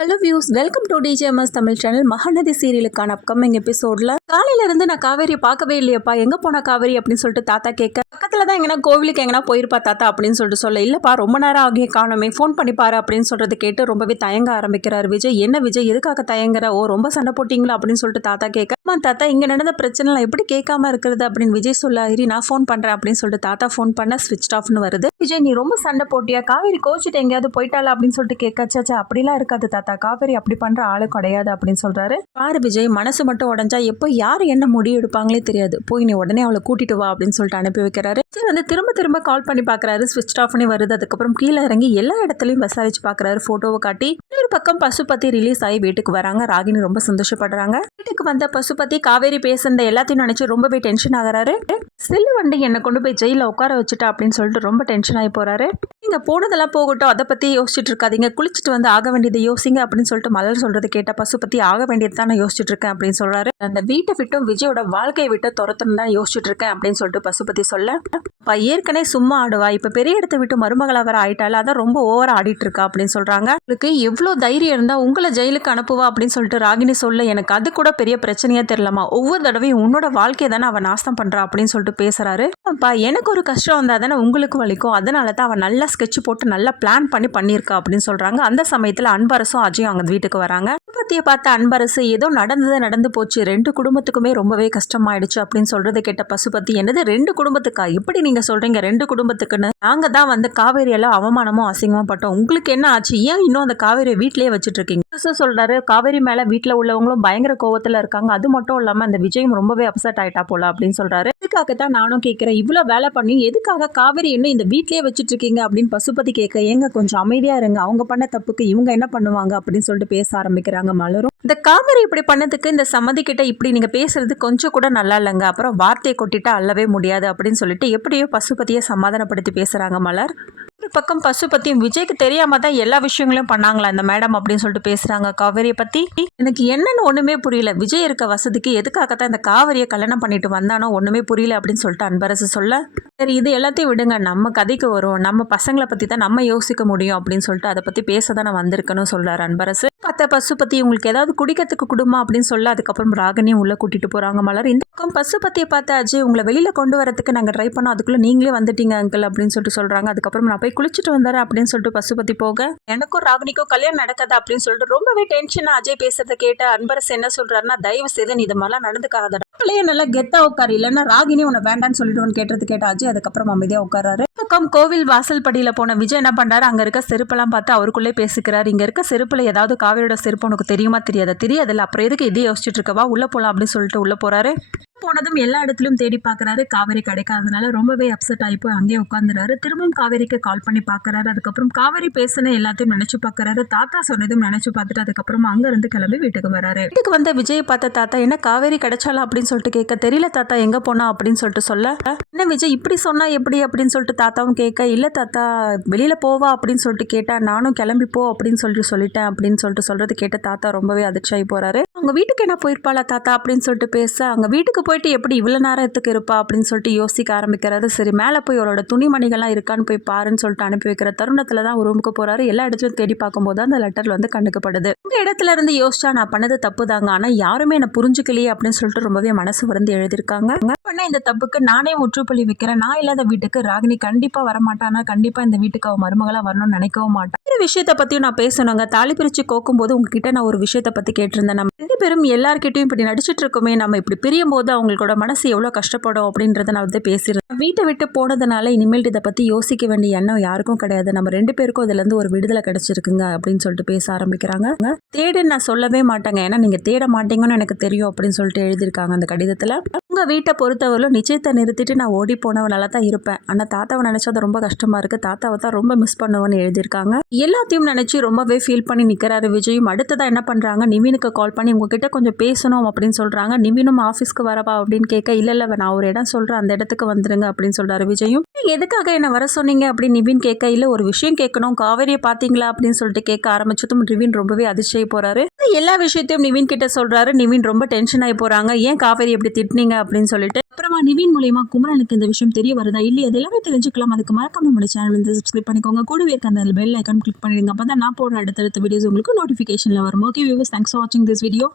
Hello views, welcome to DJMS Tamil channel. Mahanadhi சீரியலுக்கான upcoming எபிசோட்ல காலையில இருந்து நான் காவேரியை பார்க்கவே இல்லையப்பா, எங்க போனா காவேரி அப்படின்னு சொல்லிட்டு தாத்தா கேட்க, பக்கத்துல தான் எங்கன்னா கோவிலுக்கு எங்கன்னா போயிருப்பா தாத்தா அப்படின்னு சொல்லிட்டு சொல்ல, இல்லப்பா ரொம்ப நேரம் ஆகிய காணுமே, ஃபோன் பண்ணிப்பாரு அப்படின்னு சொல்றது கேட்டு ரொம்பவே தயங்க ஆரம்பிக்கிறார் விஜய். என்ன விஜய், எதுக்காக தயங்குற? ஓ ரொம்ப சண்டை போட்டிங்களா அப்படின்னு சொல்லிட்டு தாத்தா கேட்க, தாத்தா இங்க நடந்த பிரச்சனை எப்படி கேட்காம இருக்கிறது அப்படின்னு விஜய் சொல்ல, இரி நான் ஃபோன் பண்றேன் அப்படின்னு சொல்லிட்டு தாத்தா ஃபோன் பண்ண ஸ்விட்ச் ஆஃப்னு வருது. விஜய், நீ ரொம்ப சண்டை போட்டியா? காவேரி கோச்சிட்டு எங்கேயாவது போயிட்டாளா அப்படின்னு சொல்லிட்டு கேட்காச்சா, அப்படிலாம் இருக்காது தாத்தா, காவேரி அப்படி பண்ற ஆளு கிடையாது அப்படின்னு சொல்றாரு. பாரு விஜய், மனசு மட்டும் உடஞ்சா எப்போ யாரு என்ன முடிவு எடுப்பாங்களே தெரியாது, போய் நீ உடனே அவளை கூட்டிட்டு வா அப்படின்னு சொல்லிட்டு அனுப்பி வைக்கிறாரு. வந்து திரும்ப திரும்ப கால் பண்ணி பாக்குறாரு, ஸ்விட்ச் ஆஃப்னே வருது. அதுக்கப்புறம் கீழே இறங்கி எல்லா இடத்துலயும் விசாரிச்சு பாக்குறாரு, போட்டோவை காட்டி. இன்னொரு பக்கம் பசுபதி ரிலீஸ் ஆகி வீட்டுக்கு வராங்க. ராகினி ரொம்ப சந்தோஷப்படுறாங்க. வீட்டுக்கு வந்த பசுபதி காவேரி பேசுற எல்லாத்தையும் நினைச்சு ரொம்பவே டென்ஷன் ஆகுறாரு. செல்லு வண்டி என்னை கொண்டு போய் ஜெயில உட்கார வச்சுட்டா அப்படின்னு சொல்லிட்டு ரொம்ப டென்ஷன் ஆகி போறாரு. நீங்க போனதெல்லாம் போகட்டும், அதை பத்தி யோசிச்சுட்டு இருக்காதீங்க, குளிச்சுட்டு வந்து ஆக வேண்டியதை யோசிங்க அப்படின்னு சொல்லிட்டு மலர் சொல்றது கேட்ட பசுபதி, ஆக வேண்டியது தான் நான் யோசிச்சுட்டு இருக்கேன் அப்படின்னு சொல்றாரு. அந்த வீட்டை விட்டும் விஜயோட வாழ்க்கையை விட்டு துரத்துன்னு தான் யோசிச்சுட்டு இருக்கேன் அப்படின்னு சொல்லிட்டு பசுபதி சொல்ல, ஏற்கனவே சும்மா ஆடுவா, இப்ப பெரிய இடத்தை விட்டு மருமகளா வர ஆயிட்டால, அதான் ரொம்ப ஓவரா ஆடிட்டு இருக்கா அப்படின்னு சொல்றாங்க. உங்களுக்கு எவ்வளவு தைரியம் இருந்தா உங்களை ஜெயிலுக்கு அனுப்புவா அப்படின்னு சொல்லிட்டு ராகினி சொல்ல, எனக்கு அது கூட பெரிய பிரச்சனையா தெரியலமா, ஒவ்வொரு தடவையும் உன்னோட வாழ்க்கையை தானே அவன் நாசம் பண்றா அப்படின்னு சொல்லிட்டு பேசுறாரு. அப்பா எனக்கு ஒரு கஷ்டம் வந்தா தானே உங்களுக்கு வலிக்கும், அதனால தான் அவன் நல்லா ஸ்கெட்ச் போட்டு நல்லா பிளான் பண்ணியிருக்கா அப்படின்னு சொல்றாங்க. அந்த சமயத்துல அன்பரசும் அஜயும் அவங்க வீட்டுக்கு வராங்க. பத்திய பார்த்த அன்பரசு, ஏதோ நடந்து போச்சு, ரெண்டு குடும்பத்துக்குமே ரொம்பவே கஷ்டமாயிடுச்சு அப்படின்னு சொல்றதை கேட்ட பசுபதி, என்னது ரெண்டு குடும்பத்துக்கா, எப்படி நீங்க சொல்றீங்க ரெண்டு குடும்பத்துக்குன்னு? நாங்க தான் வந்து காவேரியெல்லாம் அவமானமும் அசிங்கமும் பட்டோம், உங்களுக்கு என்ன ஆச்சு, ஏன் இன்னும் அந்த காவேரியை வீட்லயே வச்சுட்டு இருக்கீங்க சொல்றாரு. காவேரி மேல வீட்டுல உள்ளவங்களும் பயங்கர கோவத்துல இருக்காங்க, அது மட்டும் இல்லாம அந்த விஜயும் ரொம்பவே அப்செட் ஆயிட்டா போல அப்படின்னு சொல்றாரு. இதுக்காகத்தான் நானும் கேட்கிறேன், இவ்வளவு வேலை பண்ணி எதுக்காக காவேரி இன்னும் இந்த வீட்லயே வச்சுட்டு இருக்கீங்க அப்படின்னு பசுபதி கேட்க, ஏங்க கொஞ்சம் அமைதியா இருங்க, அவங்க பண்ண தப்புக்கு இவங்க என்ன பண்ணுவாங்க அப்படின்னு சொல்லிட்டு பேச ஆரம்பிக்கிறாங்க மலரும். இந்த காவேரி இப்படி பண்ணதுக்கு இந்த சம்மதி கிட்ட இப்படி நீங்க பேசுறது கொஞ்சம் கூட நல்லா இல்லைங்க, அப்புறம் வார்த்தையை கொட்டிட்டா அல்லவே முடியாது அப்படின்னு சொல்லிட்டு எப்படியோ பசுபதியை சமாதானப்படுத்தி பேசுறாங்க மலர். ஒரு பக்கம் பசுபதியும் விஜய்க்கு தெரியாம தான் எல்லா விஷயங்களையும் பண்ணாங்களா இந்த மேடம் அப்படின்னு சொல்லிட்டு பேசுறாங்க காவேரியை பத்தி. எனக்கு என்னன்னு ஒண்ணுமே புரியல, விஜய் இருக்க வசதிக்கு எதுக்காகத்தான் இந்த காவேரியை கல்யாணம் பண்ணிட்டு வந்தானோ ஒண்ணுமே புரியல அப்படின்னு சொல்லிட்டு அன்பரசு சொல்ல, சரி இது எல்லாத்தையும் விடுங்க, நம்ம கதைக்கு வரும், நம்ம பசங்களை பத்தி தான் நம்ம யோசிக்க முடியும் அப்படின்னு சொல்லிட்டு அதை பத்தி பேசதான் நான் வந்திருக்கணும் சொல்றாரு அன்பரசு. பார்த்த பசுபதி, உங்களுக்கு ஏதாவது குடிக்கிறதுக்கு குடுமா அப்படின்னு சொல்ல, அதுக்கப்புறம் ராகினியும் உள்ள கூட்டிட்டு போறாங்க மலர். இந்த பக்கம் பசுபதியை பார்த்த அஜய், உங்களை வெளியில கொண்டு வரதுக்கு நாங்க ட்ரை பண்ணோம், அதுக்குள்ள நீங்களே வந்துட்டீங்க அங்கிள் அப்படின்னு சொல்லிட்டு சொல்றாங்க. அதுக்கப்புறம் நான் போய் குளிச்சுட்டு வந்தாரு அப்படின்னு சொல்லிட்டு பசுபதி போக, எனக்கும் ராகினிக்கும் கல்யாணம் நடக்காது அப்படின்னு சொல்லிட்டு ரொம்பவே டென்ஷனா அஜய் பேசுறதை கேட்ட அன்பரசு என்ன சொல்றாருன்னா, தயவு செய்து நீ இது மாதிரிலாம் நடந்துக்காத, நல்லா கெத்தா உட்காரு, இல்லைன்னா ராகினி உன்னை வேண்டான்னு சொல்லிட்டு கேட்டது கேட்ட அஜய் அதுக்கப்புறம் அமைதியா உட்காராரு. பக்கம் கோவில் வாசல் படியில போன விஜய் என்ன பண்றாரு, அங்க இருக்க செருப்பெல்லாம் பார்த்து அவருக்குள்ளே பேசிக்கிறாரு, இங்க இருக்க செருப்புல ஏதாவது காவேரியோட செருப்பு உனக்கு தெரியுமா தெரியாதுல்ல, அப்புறம் எதுக்கு இதே யோசிச்சுட்டு இருக்கவா, உள்ள போலாம் அப்படின்னு சொல்லிட்டு உள்ள போறாரு. போனதும் எல்லா இடத்துலயும் தேடி பாக்குறாரு, காவேரி கிடைக்காதனால ரொம்பவே அப்செட் ஆகி போய் அங்கேயே உட்காந்துறாரு. திரும்பவும் காவேரிக்கு கால் பண்ணி பாக்குறாரு. அதுக்கப்புறம் காவேரி பேசின எல்லாத்தையும் நினைச்சு பாக்குறாரு, தாத்தா சொன்னதும் நினைச்சு பார்த்துட்டு அதுக்கப்புறம் அங்க இருந்து கிளம்பி வீட்டுக்கு வராரு. வீட்டுக்கு வந்த விஜய் பார்த்த தாத்தா, என்ன காவேரி கிடைச்சாலா அப்படின்னு சொல்லிட்டு கேட்க, தெரியல தாத்தா எங்க போனா அப்படின்னு சொல்லிட்டு சொல்ல, என்ன விஜய் இப்படி சொன்னா எப்படி அப்படின்னு சொல்லிட்டு தாத்தாவும் கேட்க, இல்ல தாத்தா வெளியில போவா அப்படின்னு சொல்லிட்டு கேட்டா, நானும் கிளம்பி போ அப்படின்னு சொல்லிட்டேன் அப்படின்னு சொல்லிட்டு சொல்றது கேட்ட தாத்தா ரொம்பவே அதிர்ச்சியாகி போறாரு. அவங்க வீட்டுக்கு என்ன போயிருப்பாளா தாத்தா அப்படின்னு சொல்லிட்டு பேச, அங்க வீட்டுக்கு போயிட்டு எப்படி இவ்வளவு நேரத்துக்கு இருப்பா அப்படின்னு சொல்லிட்டு யோசிக்க ஆரம்பிக்கிறாரு. சரி மேல போய் அவரோட துணிமணிகள்லாம் இருக்கான்னு போய் பாருன்னு சொல்லிட்டு அனுப்பி வைக்கிற தருணத்துல தான் ரூமுக்கு போறாரு. எல்லா இடத்துலயும் தேடி பார்க்கும்போது அந்த லெட்டர் வந்து கண்ணுக்கு படுது. இந்த இடத்துல இருந்து யோசிச்சா நான் பண்ணது தப்பு தாங்க, ஆனா யாருமே என்ன புரிஞ்சுக்கலையே அப்படின்னு சொல்லிட்டு ரொம்பவே மனசு வந்து எழுதியிருக்காங்க. பண்ண இந்த தப்புக்கு நானே முற்றுப்புள்ளி வைக்கிறேன், நான் இல்லாத வீட்டுக்கு ராகினி கண்டிப்பா வரமாட்டானா, கண்டிப்பா இந்த வீட்டுக்கு அவ மருமகளா வரணும்னு நினைக்கவும் மாட்டான். இந்த விஷயத்தை பத்தியும் நான் பேசணுங்க, தாலி பிரிச்சு கோக்கும் போது உங்ககிட்ட நான் ஒரு விஷயத்தை பத்தி கேட்டிருந்தேன், நம்ம ரெண்டு பேரும் எல்லார்கிட்டையும் இப்படி நடிச்சிட்டு இருக்கோமே, நம்ம இப்படி பிரியும் போது அவங்களோட மனசு எவ்வளவு கஷ்டப்படும் அப்படின்றத நான் வந்து பேசிடுறேன். வீட்டை விட்டு போனதுனால இனிமேல் இதை பத்தி யோசிக்க வேண்டிய எண்ணம் யாருக்கும் கிடையாது, நம்ம ரெண்டு பேருக்கும் இதுல இருந்து ஒரு விடுதலை கிடைச்சிருக்குங்க அப்படின்னு சொல்லிட்டு பேச ஆரம்பிக்கிறாங்க. தேடுன்னு நான் சொல்லவே மாட்டேங்க, ஏன்னா நீங்க தேட மாட்டீங்கன்னு எனக்கு தெரியும் அப்படின்னு சொல்லிட்டு எழுதியிருக்காங்க அந்த கடிதத்துல. உங்க வீட்டை பொறுத்தவரையிலும் நிச்சயத்தை நிறுத்திட்டு நான் ஓடி போனவனால தான் இருப்பேன், ஆனா தாத்தாவை நினைச்சா அது ரொம்ப கஷ்டமா இருக்கு, தாத்தாவை தான் ரொம்ப மிஸ் பண்ணுவேன்னு எழுதியிருக்காங்க. எல்லாத்தையும் நினைச்சு ரொம்பவே ஃபீல் பண்ணி நிக்கிறாரு விஜயும். அடுத்ததா என்ன பண்றாங்க, நிவினுக்கு கால் பண்ணி உங்ககிட்ட கொஞ்சம் பேசணும் அப்படின்னு சொல்றாங்க. நிவினும் ஆஃபீஸ்க்கு வரவா அப்படின்னு கேட்க, இல்ல நான் ஒரு இடம் சொல்றேன் அந்த இடத்துக்கு வந்துருங்க அப்படின்னு சொல்றாரு விஜயும். எதுக்காக என்ன வர சொன்னீங்க அப்படின்னு நிவின் கேட்க, இல்ல ஒரு விஷயம் கேட்கணும், காவேரியை பாத்தீங்களா அப்படின்னு சொல்லிட்டு கேட்க ஆரம்பிச்சதும் நிவின் ரொம்பவே அதிர்ச்சி முயற்சி செய்ய போறாரு. எல்லா விஷயத்தையும் நிவின் கிட்ட சொல்றாரு. நிவின் ரொம்ப டென்ஷன் ஆகி போறாங்க. ஏன் காவேரி எப்படி திட்டினீங்க அப்படின்னு சொல்லிட்டு. அப்புறமா நிவின் மூலியமா குமரனுக்கு இந்த விஷயம் தெரிய வருதா இல்லையா அது எல்லாமே தெரிஞ்சுக்கலாம். அதுக்கு மறக்காம நம்மளோட சேனல் வந்து சப்ஸ்கிரைப் பண்ணிக்கோங்க. கூடவே இருக்க அந்த பெல் ஐக்கான் கிளிக் பண்ணிடுங்க. அப்பதான் நான் போடுற அடுத்தடுத்த வீடியோஸ் உங்களுக்கு நோட்டிஃபிகேஷன்ல வரும். ஓகே வியூவர்ஸ், தேங்க்ஸ் ஃபார் வாட்சிங் திஸ் வீடியோ.